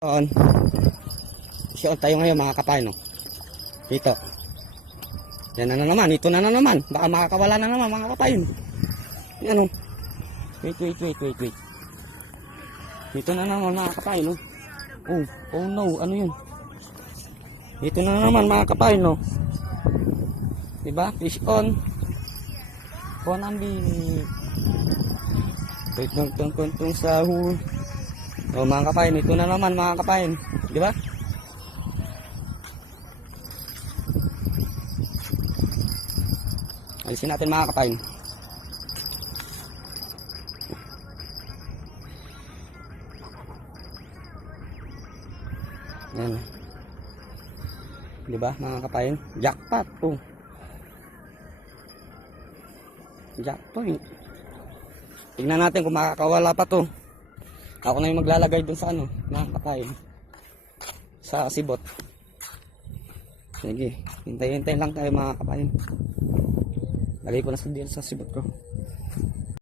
On. Siyon tayo ngayon mga kapay, no? Dito. Yan na naman. Ito na naman. Baka makakawala na naman mga kapay. Yan o. Wait. Dito na naman mga kapay, no? Oh no. Ano yun? Dito na naman mga kapay, no? Diba? Fish on. Konambi. Wait tong sahur. Oh mga kapain, ito na naman mga kapain, di ba? Alisin natin mga kapain. Yan. Di ba mga kapain? Jackpot po. Jackpot. Tingnan natin kung makakawala pa to. Ako na yung maglalagay dun sa mga kapain. Sa sibot. Sige, hintay lang tayo mga kapain. Lagay ko na sa sibot ko.